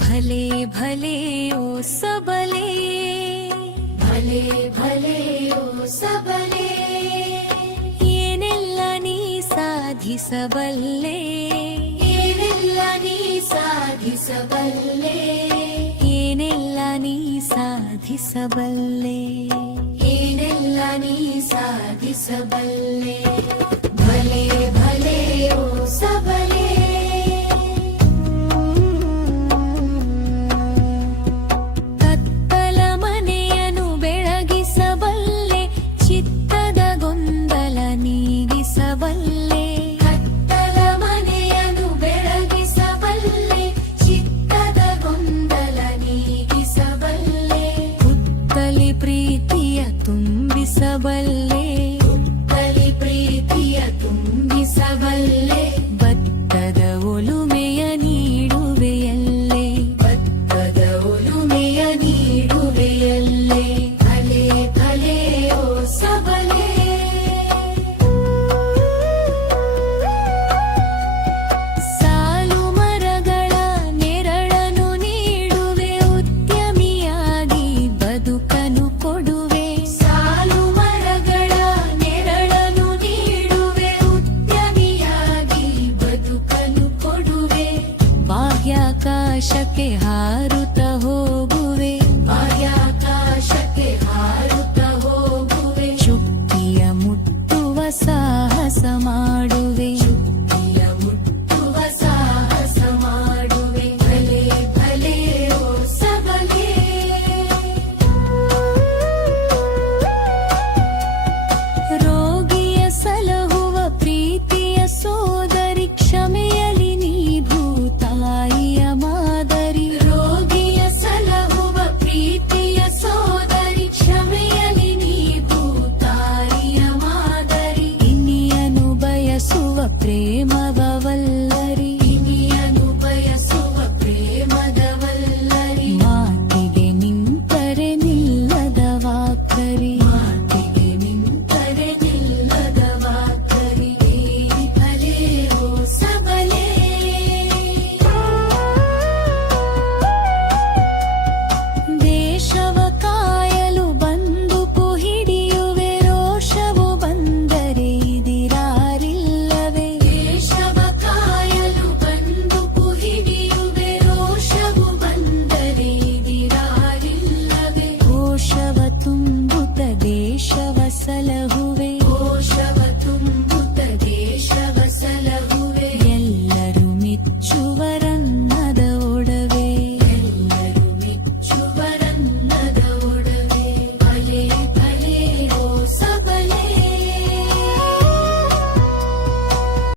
ಭಲೆ ಭಲೆ ಓ ಸಬಲೆ, ಭಲೆ ಭಲೆ ಓ ಸಬಲೆ, ಏನೆಲ್ಲ ನೀ ಸಾಧಿಸಬಲ್ಲೆ, ಏನೆಲ್ಲ ನೀ ಸಾಧಿಸಬಲ್ಲೆ, ಏನೆಲ್ಲ ನೀ ಸಾಧಿಸಬಲ್ಲೆ, ಏನೆಲ್ಲ ನೀ ಸಾಧಿಸಬಲ್ಲೆ. ಭಲೆ ಭಲೆ ಓ ಸಬಲೆ, ಕತ್ತಲ ಮನೆಯನ್ನು ಬೆಳಗಿಸಬಲ್ಲೆ, ಚಿತ್ತದ ಗೊಂದಲ ನೀಗಿಸಬಲ್ಲೆ, ಕತ್ತಲ ಮನೆಯನ್ನು ಬೆಳಗಿಸಬಲ್ಲೆ, ಚಿತ್ತದ ಗೊಂದಲ ನೀಗಿಸಬಲ್ಲೆ, ಹುತ್ತಲಿ ಪ್ರೀತಿಯ ತುಂಬಿಸಬಲ್ಲೆ, ಕಲಿ ಪ್ರೀತಿಯ ತುಂಬಿಸಬಲ್ಲೆ, ಭತ್ತದ ಒಲುಮೆಯ ನೀಡುವೆಯಲ್ಲೇ, ಭತ್ತದ ಒಲುಮೆಯ ನೀಡುವೆಯಲ್ಲೇ. ಭಲೆ ಭಲೆ ಓ ಸಬಲೆ, ಸಾಲು ಮರಗಳ ನೆರಳನ್ನು ನೀಡುವೆ, ಉದ್ಯಮಿಯಾಗಿ ಬದುಕನು ಕೊಡುವೆ, ಸಾಲು ಮರಗಳ ನೆರಳನ್ನು ನೀಡುವೆ, ಉದ್ಯಮಿಯಾಗಿ ಬದುಕನ್ನು ಕೊಡುವೆ, ಬಾಹ್ಯಾಕಾಶಕ್ಕೆ ಹಾರುತ್ತ